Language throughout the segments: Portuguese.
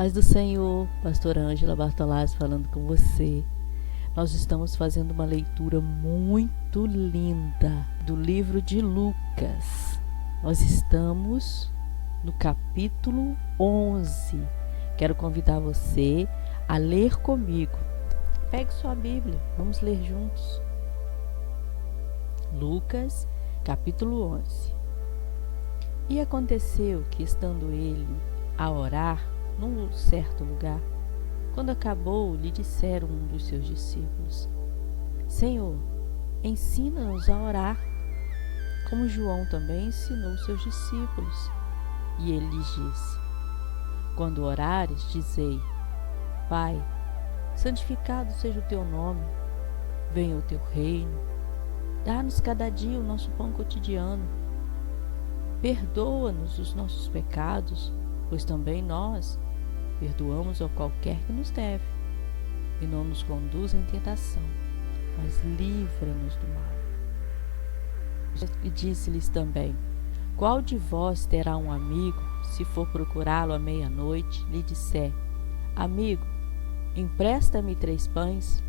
Paz do Senhor, pastora Ângela Bartolazzi falando com você. Nós estamos fazendo uma leitura muito linda do livro de Lucas. Nós estamos no capítulo 11. Quero convidar você a ler comigo. Pegue sua Bíblia, vamos ler juntos. Lucas, capítulo 11. E aconteceu que, estando ele a orar num certo lugar, quando acabou, lhe disseram um dos seus discípulos: Senhor, ensina-nos a orar, como João também ensinou seus discípulos. E ele lhes disse: Quando orares, dizei: Pai, santificado seja o teu nome, venha o teu reino, dá-nos cada dia o nosso pão cotidiano, perdoa-nos os nossos pecados, pois também nós perdoamos a qualquer que nos deve, e não nos conduza em tentação, mas livra-nos do mal. E disse-lhes também: Qual de vós terá um amigo, se for procurá-lo à meia-noite, lhe disser: Amigo, empresta-me 3 pães?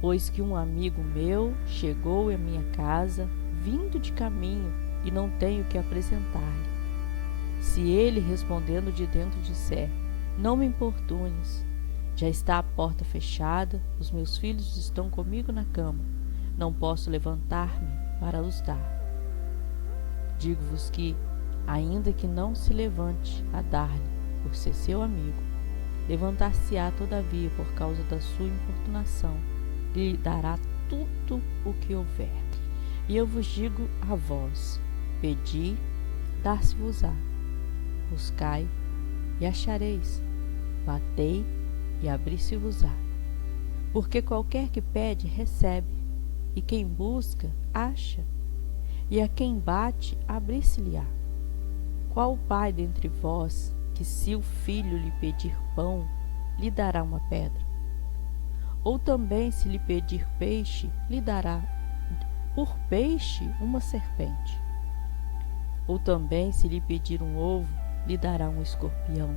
Pois que um amigo meu chegou à minha casa, vindo de caminho, e não tenho o que apresentar-lhe. Se ele, respondendo de dentro, disser: Não me importunes, já está a porta fechada, os meus filhos estão comigo na cama, não posso levantar-me para os dar. Digo-vos que, ainda que não se levante a dar-lhe, por ser seu amigo, levantar-se-á todavia por causa da sua importunação, lhe dará tudo o que houver. E eu vos digo a vós: pedi, dar-se-vos-á. Buscai e achareis, batei e abrir-se-vos-á. Porque qualquer que pede, recebe, e quem busca, acha, e a quem bate, abrir-se-lhe-á. Qual o pai dentre vós que, se o filho lhe pedir pão, lhe dará uma pedra? Ou também, se lhe pedir peixe, lhe dará por peixe uma serpente? Ou também, se lhe pedir um ovo, lhe dará um escorpião?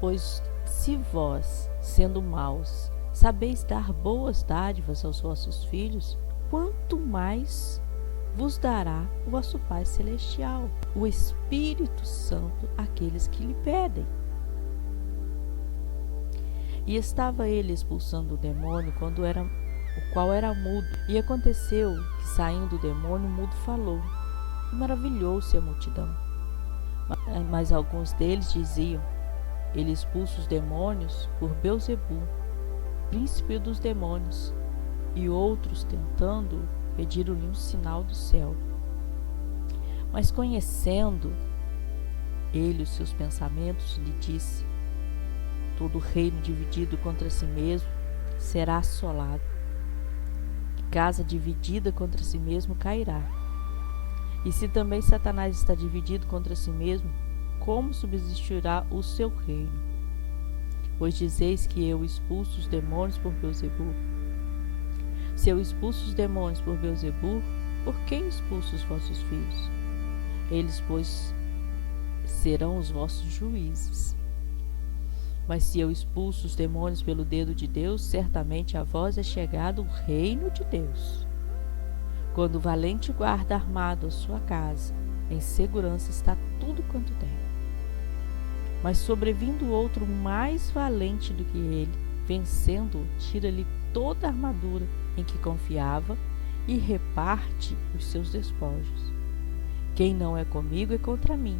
Pois se vós, sendo maus, sabeis dar boas dádivas aos vossos filhos, quanto mais vos dará o vosso Pai Celestial, o Espírito Santo, àqueles que lhe pedem. E estava ele expulsando o demônio, o qual era mudo. E aconteceu que, saindo o demônio, o mudo falou. E maravilhou-se a multidão. Mas alguns deles diziam: Ele expulsa os demônios por Belzebu, príncipe dos demônios. E outros, tentando, pediram-lhe um sinal do céu. Mas, conhecendo ele os seus pensamentos, lhe disse: Todo reino dividido contra si mesmo será assolado, e casa dividida contra si mesmo cairá. E se também Satanás está dividido contra si mesmo, como subsistirá o seu reino? Pois dizeis que eu expulso os demônios por Belzebu. Se eu expulso os demônios por Belzebu, por quem expulso os vossos filhos? Eles, pois, serão os vossos juízes. Mas se eu expulso os demônios pelo dedo de Deus, certamente a vós é chegado o reino de Deus. Quando o valente guarda armado a sua casa, em segurança está tudo quanto tem. Mas sobrevindo outro mais valente do que ele, vencendo-o, tira-lhe toda a armadura em que confiava e reparte os seus despojos. Quem não é comigo é contra mim,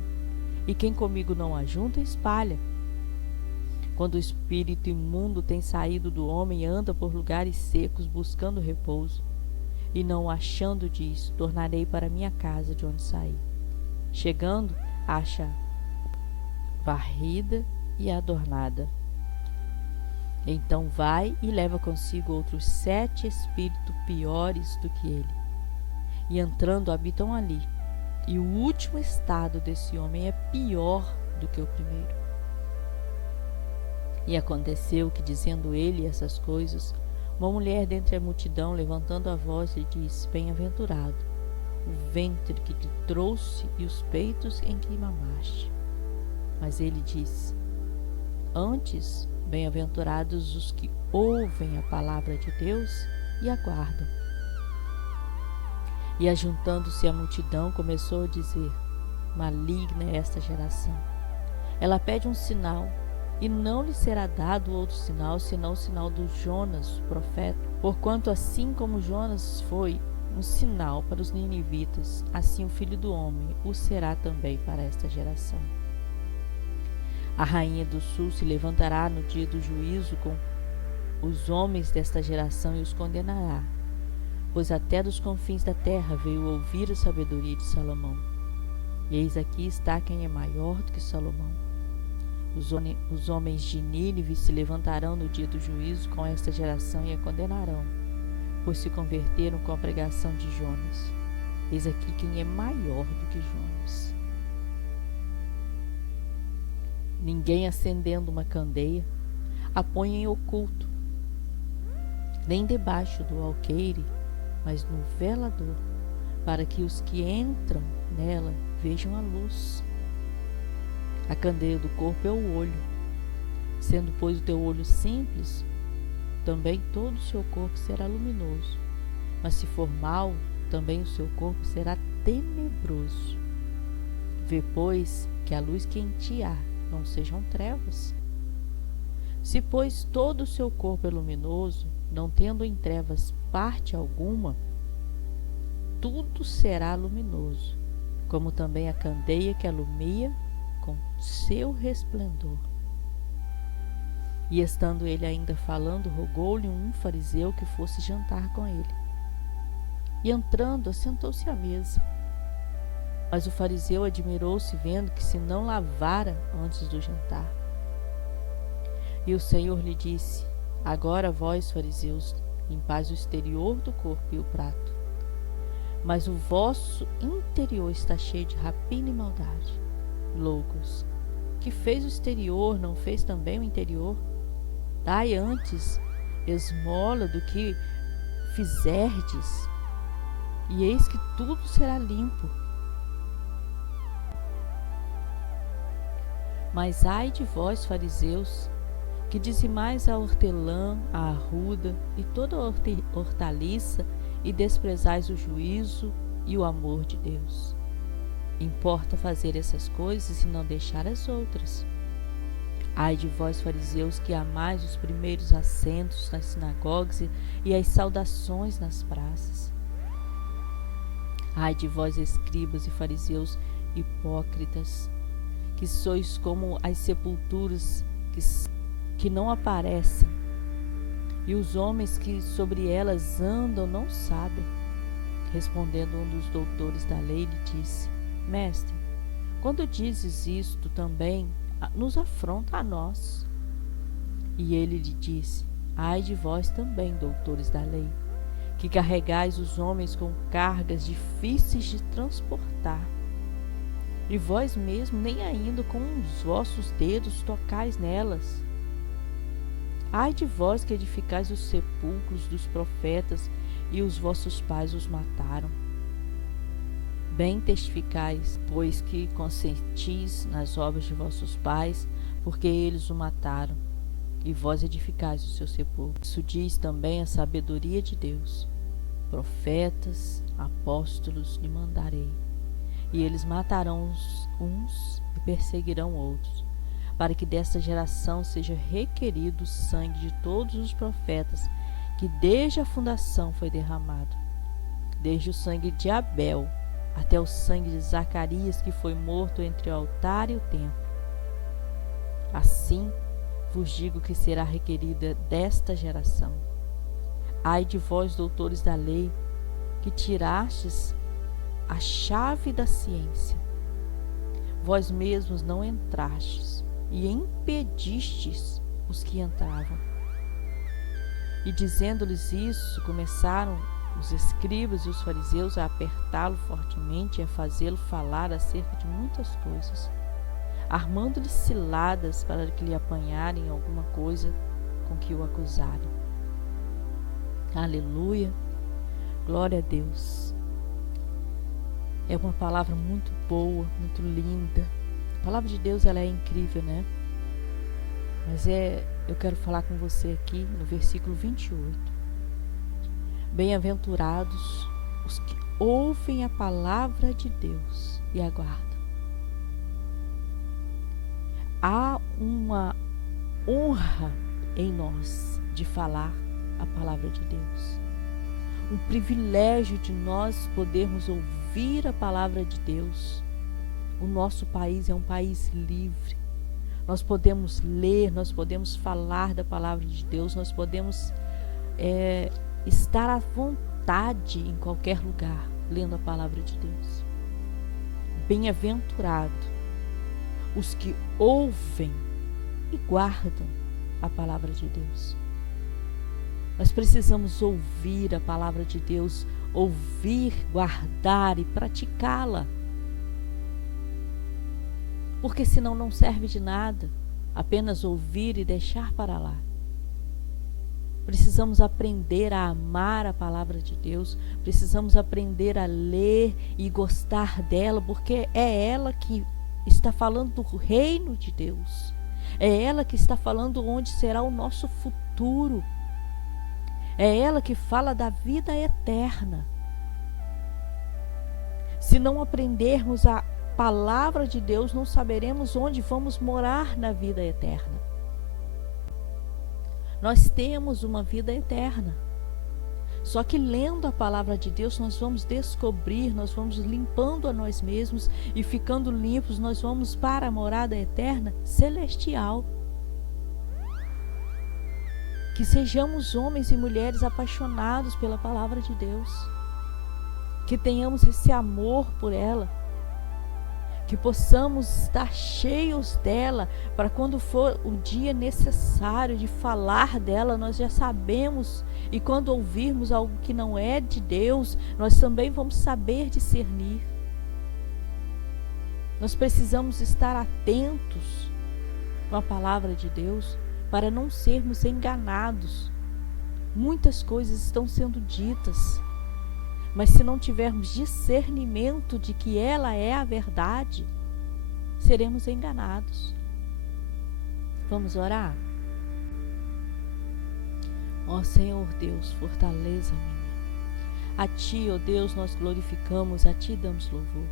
e quem comigo não ajunta, espalha. Quando o espírito imundo tem saído do homem, anda por lugares secos buscando repouso, e não o achando, diz: Tornarei para minha casa de onde saí. Chegando, acha varrida e adornada. Então vai e leva consigo outros 7 espíritos piores do que ele, e entrando habitam ali. E o último estado desse homem é pior do que o primeiro. E aconteceu que, dizendo ele essas coisas, uma mulher dentre a multidão, levantando a voz, lhe disse: Bem-aventurado o ventre que te trouxe e os peitos em que mamaste. Mas ele disse: Antes, bem-aventurados os que ouvem a palavra de Deus e aguardam. E ajuntando-se a multidão, começou a dizer: Maligna é esta geração. Ela pede um sinal, e não lhe será dado outro sinal, senão o sinal do Jonas, o profeta. Porquanto assim como Jonas foi um sinal para os ninivitas, assim o Filho do Homem o será também para esta geração. A rainha do sul se levantará no dia do juízo com os homens desta geração e os condenará, pois até dos confins da terra veio ouvir a sabedoria de Salomão. E eis aqui está quem é maior do que Salomão. Os homens de Nínive se levantarão no dia do juízo com esta geração e a condenarão, pois se converteram com a pregação de Jonas. Eis aqui quem é maior do que Jonas. Ninguém acendendo uma candeia a põe em oculto, nem debaixo do alqueire, mas no velador, para que os que entram nela vejam a luz. A candeia do corpo é o olho. Sendo, pois, o teu olho simples, também todo o seu corpo será luminoso. Mas se for mau, também o seu corpo será tenebroso. Vê, pois, que a luz que em ti há não sejam trevas. Se, pois, todo o seu corpo é luminoso, não tendo em trevas parte alguma, tudo será luminoso, como também a candeia que alumia com seu resplendor. E estando ele ainda falando, rogou-lhe um fariseu que fosse jantar com ele. E entrando, assentou-se à mesa. Mas o fariseu admirou-se, vendo que se não lavara antes do jantar. E o Senhor lhe disse: Agora vós, fariseus, limpais o exterior do corpo e o prato, mas o vosso interior está cheio de rapina e maldade. Loucos, que fez o exterior, não fez também o interior? Dai antes esmola do que fizerdes, e eis que tudo será limpo. Mas ai de vós, fariseus, que dizimais a hortelã, a arruda e toda a hortaliça, e desprezais o juízo e o amor de Deus. Importa fazer essas coisas e não deixar as outras. Ai de vós, fariseus, que amais os primeiros assentos nas sinagogas e as saudações nas praças. Ai de vós, escribas e fariseus hipócritas, que sois como as sepulturas que não aparecem, e os homens que sobre elas andam não sabem. Respondendo um dos doutores da lei, lhe disse: Mestre, quando dizes isto também nos afronta a nós. E ele lhe disse: Ai de vós também, doutores da lei, que carregais os homens com cargas difíceis de transportar, e vós mesmos nem ainda com os vossos dedos tocais nelas. Ai de vós que edificais os sepulcros dos profetas, e os vossos pais os mataram. Bem testificais, pois que consentis nas obras de vossos pais, porque eles o mataram, e vós edificais o seu sepulcro. Isso diz também a sabedoria de Deus: profetas, apóstolos lhe mandarei, e eles matarão uns e perseguirão outros, para que desta geração seja requerido o sangue de todos os profetas, que desde a fundação foi derramado, desde o sangue de Abel até o sangue de Zacarias, que foi morto entre o altar e o templo. Assim vos digo que será requerida desta geração. Ai de vós, doutores da lei, que tirastes a chave da ciência. Vós mesmos não entrastes, e impedistes os que entravam. E dizendo-lhes isso, começaram os escribas e os fariseus a apertá-lo fortemente e a fazê-lo falar acerca de muitas coisas, armando-lhe ciladas para que lhe apanharem alguma coisa com que o acusarem. Aleluia! Glória a Deus! É uma palavra muito boa, muito linda. A palavra de Deus, ela é incrível, né? Mas eu quero falar com você aqui no versículo 28. Bem-aventurados os que ouvem a palavra de Deus e aguardam. Há uma honra em nós de falar a palavra de Deus. Um privilégio de nós podermos ouvir a palavra de Deus. O nosso país é um país livre. Nós podemos ler, nós podemos falar da palavra de Deus, nós podemos estar à vontade em qualquer lugar, lendo a palavra de Deus. Bem-aventurado os que ouvem e guardam a palavra de Deus. Nós precisamos ouvir a palavra de Deus, ouvir, guardar e praticá-la. Porque senão não serve de nada, apenas ouvir e deixar para lá. Precisamos aprender a amar a palavra de Deus, precisamos aprender a ler e gostar dela, porque é ela que está falando do reino de Deus. É ela que está falando onde será o nosso futuro. É ela que fala da vida eterna. Se não aprendermos a palavra de Deus, não saberemos onde vamos morar na vida eterna. Nós temos uma vida eterna. Só que lendo a palavra de Deus, nós vamos descobrir, nós vamos limpando a nós mesmos e ficando limpos, nós vamos para a morada eterna celestial. Que sejamos homens e mulheres apaixonados pela palavra de Deus. Que tenhamos esse amor por ela. Que possamos estar cheios dela, para quando for o dia necessário de falar dela, nós já sabemos, e quando ouvirmos algo que não é de Deus, nós também vamos saber discernir. Nós precisamos estar atentos com a palavra de Deus, para não sermos enganados. Muitas coisas estão sendo ditas, mas se não tivermos discernimento de que ela é a verdade, seremos enganados. Vamos orar? Ó Senhor Deus, fortaleza minha. A Ti, ó Deus, nós glorificamos, a Ti damos louvor.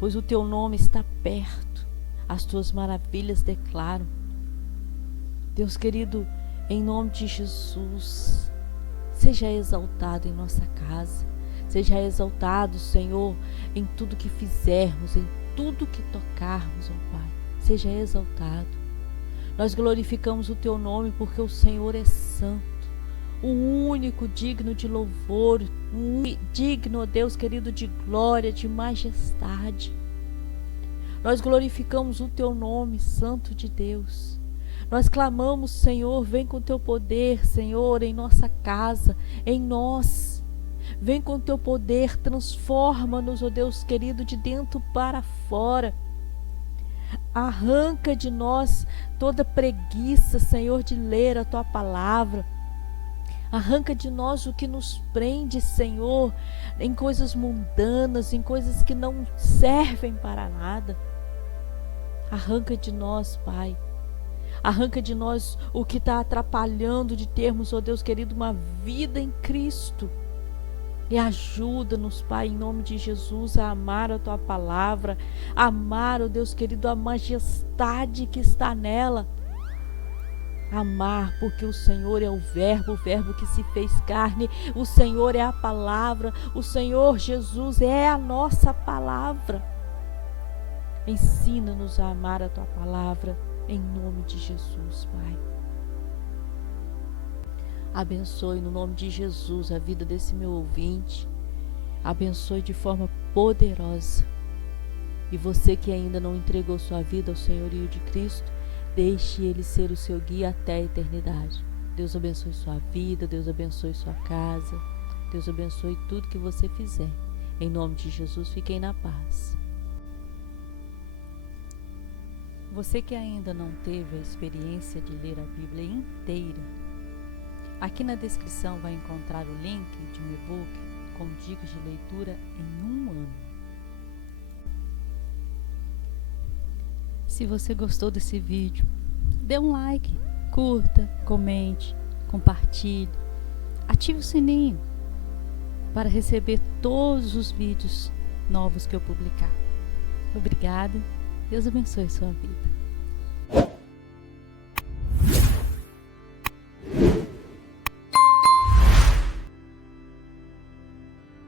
Pois o Teu nome está perto, as Tuas maravilhas declaram. Deus querido, em nome de Jesus, seja exaltado em nossa casa. Seja exaltado, Senhor, em tudo que fizermos, em tudo que tocarmos, ó Pai. Seja exaltado. Nós glorificamos o Teu nome porque o Senhor é santo, o único digno de louvor, digno, ó Deus querido, de glória, de majestade. Nós glorificamos o Teu nome, Santo de Deus. Nós clamamos, Senhor, vem com Teu poder, Senhor, em nossa casa, em nós. Vem com Teu poder, transforma-nos, ó Deus querido, de dentro para fora. Arranca de nós toda preguiça, Senhor, de ler a Tua palavra. Arranca de nós o que nos prende, Senhor, em coisas mundanas, em coisas que não servem para nada. Arranca de nós, Pai. Arranca de nós o que está atrapalhando de termos, ó Deus querido, uma vida em Cristo. E ajuda-nos, Pai, em nome de Jesus, a amar a Tua palavra, amar, ó Deus querido, a majestade que está nela. Amar, porque o Senhor é o Verbo que se fez carne, o Senhor é a palavra, o Senhor Jesus é a nossa palavra. Ensina-nos a amar a Tua palavra, em nome de Jesus, Pai. Abençoe no nome de Jesus a vida desse meu ouvinte. Abençoe de forma poderosa. E você que ainda não entregou sua vida ao senhorio de Cristo, deixe Ele ser o seu guia até a eternidade. Deus abençoe sua vida, Deus abençoe sua casa, Deus abençoe tudo que você fizer. Em nome de Jesus, fiquem na paz. Você que ainda não teve a experiência de ler a Bíblia inteira, aqui na descrição vai encontrar o link de um e-book com dicas de leitura em 1 ano. Se você gostou desse vídeo, dê um like, curta, comente, compartilhe, ative o sininho para receber todos os vídeos novos que eu publicar. Obrigada, Deus abençoe sua vida.